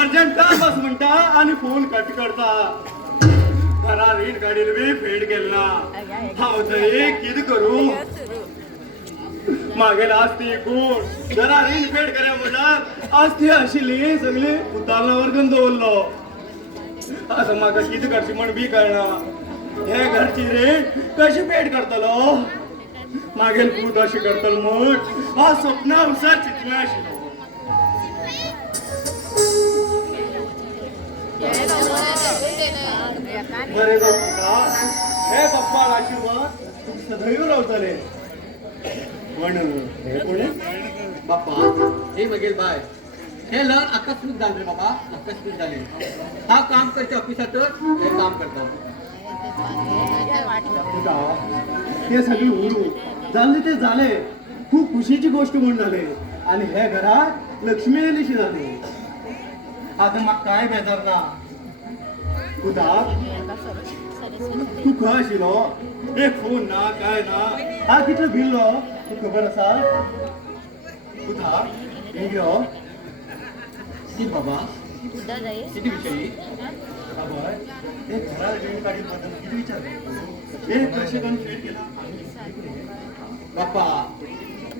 urgent काम बस म्हणता आणि फोन कट करता घरा रीण गाडील बी फेड केला हांव थंय कितें करूं मागेल आस्ती कोण जरा रीण फेड करा म्हणल्यार आस्ती आशिल्ली सगळी उतारला वर्गून दवरलो आता म्हाका कितें करचें म्हण बी कळना हे घरची रीण कशी फेड करतलो मागेल पूत अशें करतलो म्हूण हा स्वप्ना उसार चिंतलें आशिल्लो बरें जाता हे पप्पाक आशिर्वाद सदैव रावतले पण हे कोण बाप्पा हे मगेल बाय हे लग्न आकस्मिक झाले रे बाबा आकस्मिक झाले हा काम करते ऑफिसातच हे काम करतो ते सगळी उरू झाले ते झाले खूप खुशीची गोष्ट म्हणून झाले आणि हे घरात लक्ष्मी येयलीशी झाली आता म्हाका काय बेजार ना खुदा तू खंय आशिल्लो एक फोन ना काय ना हा कितलो भिल्लो तू खबर आसा खुदा हे घेव ती बाबा किती विषयी बाबा हे घरा रीण काढीत बद्दल किती विचार हे प्रेक्षकांनी फेड केला बाप्पा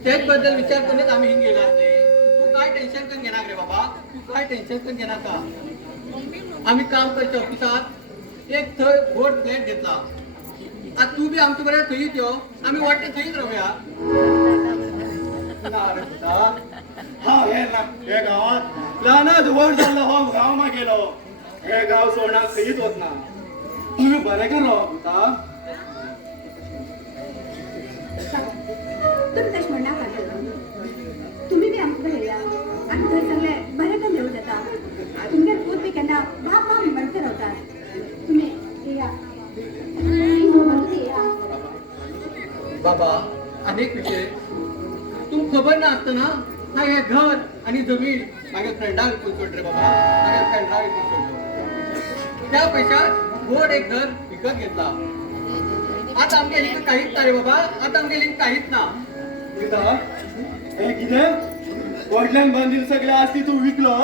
तेच बद्दल विचार करूनच आम्ही हिंग घेणार नाही तू काय टेन्शन पण घेणार रे बाबा तू काय टेन्शन पण घेणार का आम्ही काम करतो ऑफिसात एक थंय बोर्ड फ्लॅट घेतला आता तू बी आमच्या बरोबर थंयच यो आम्ही वाटते थंयच राहूया हा हे गावात लहानच व्हड जाल्लो हो गांव मागेलो हे गाव सोडण्यात खंयच वचना तुम्ही बरें केलो पुता तुम्ही तश म्हणा तुम्ही बी आमचे घरी या आणि थंय सगळे बरें करून देऊ जाता तुमगे पूत बी केन्ना बाप बाप म्हणते रावतात तुम्ही या बाबा अनेक विषय तुम खबर ना असताना हा हे घर आणि जमीन माझ्या फ्रेंडा विकून सोड रे बाबा माझ्या फ्रेंडा विकून सोडलो त्या पैशात गोड एक घर विकत घेतला आता आमच्या लिंक काहीच ना रे बाबा आता आमच्या लिंक काहीच ना पुता हे कितें वडल्यान बांदील सगळे आस्ती तू विकलो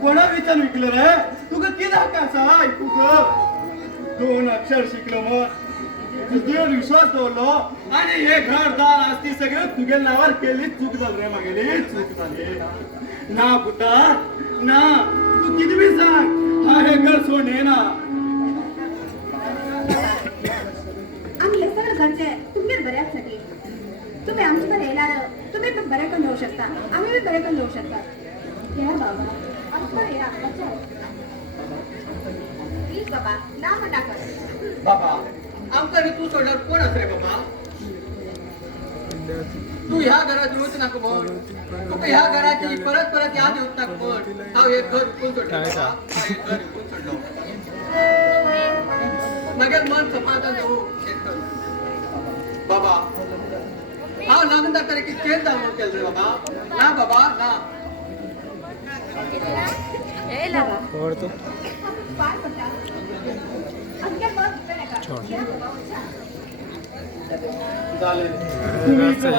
कोणा विचार विकलो रे तुका कितें हक्क आसा आयकूक 2 अक्षर शिकलो मग तुझ्यावर विश्वास दवरलो आणि हे घरदार आस्ती सगळे तुगे नावार केली चूक जाली रे मागेली चूक झाली ना पुता ना तू किती बी सांग हा हे घर सोड ना आम्ही हे सगळं घरचे तुमगे बऱ्यासाठी तुम्ही आमच्याकडे येणार तुम्ही पण बरे करून देऊ शकता आम्ही बी बरे करून देऊ शकता या बाबा आमच्याकडे या प्लीज बाबा ना म्हणा कर बाबा आमचा तू सोडल्यावर कोण असं रे बाबा तू ह्या घरात येऊच नको म्हण तू ह्या घराची परत परत याद येऊच नको म्हण हा हे घर विकून सोडलं बाबा हा हे घर विकून सोडलं मगेच मन समाधान देऊ बाबा हा लग्न जाता की चेंज जाऊन केलं रे बाबा ना बाबा ना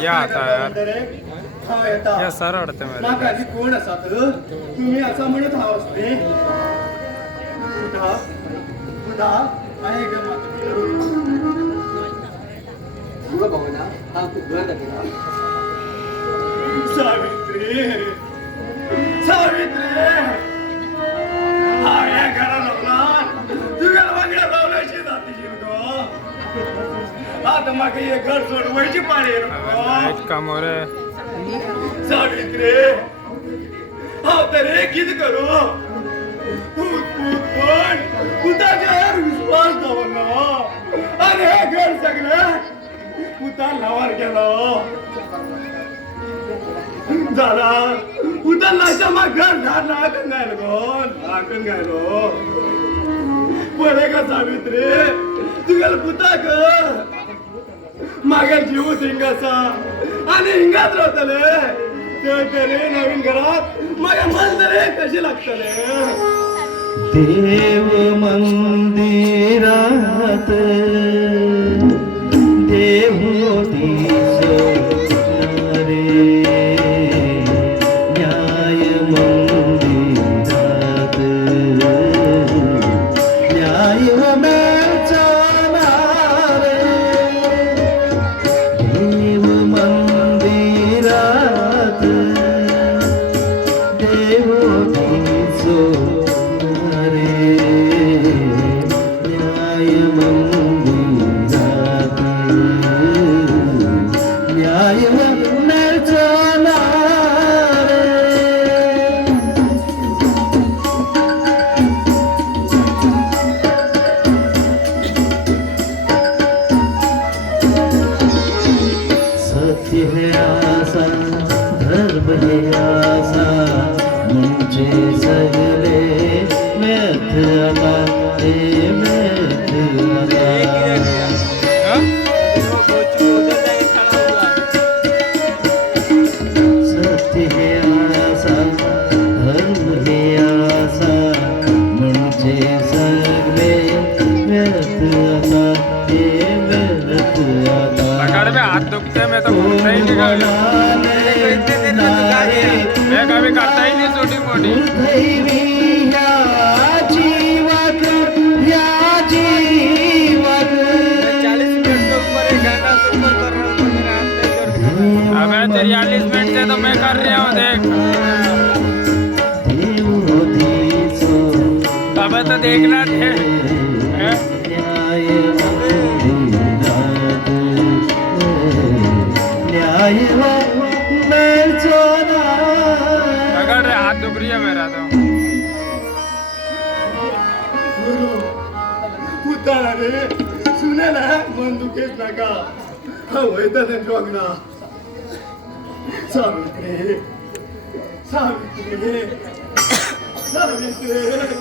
या आता यार या सारा अडते नाकाची कोण असा तर तुम्ही असं म्हणत आहात असते खुदा खुदा आहे ग तुझं भाऊ ना हा तू घर जाते सावित्री सावित्री हा या घरा लागला तुझ्या वागड्या लावल्याशी जाती शिरगो आता मग हे घर सोडवायची पाळी काम रे सावित्री हा तर हे किती करू पूत पूत पण पुताच्यावर विश्वास दवरलो आणि हे घर सगळं पुता लावार गेलो झाला पुता लाचा मग घर नाकन गायलो गो नाकन गायलो पळे का सावित्री तुझ्या पुता ग मागे जीव हिंगाचा आणि हिंगात राहतले तरी नवीन घरात माझ्या मन तरी कशी लागतले देव मंदिरात देवती रे न्याय मंदिरात मैं कभी करता ही नहीं छोटी मोटी अबे 43 मिनट से तो मैं कर रहा हूँ देख अबे तो देखना थे पकड़ रहे हाथ दुख रही है मेरा तो उतारा रे सुने ना मन दुखेच नका हा वैदा त्यांच्या वागणा सावित्री सावित्री सावित्री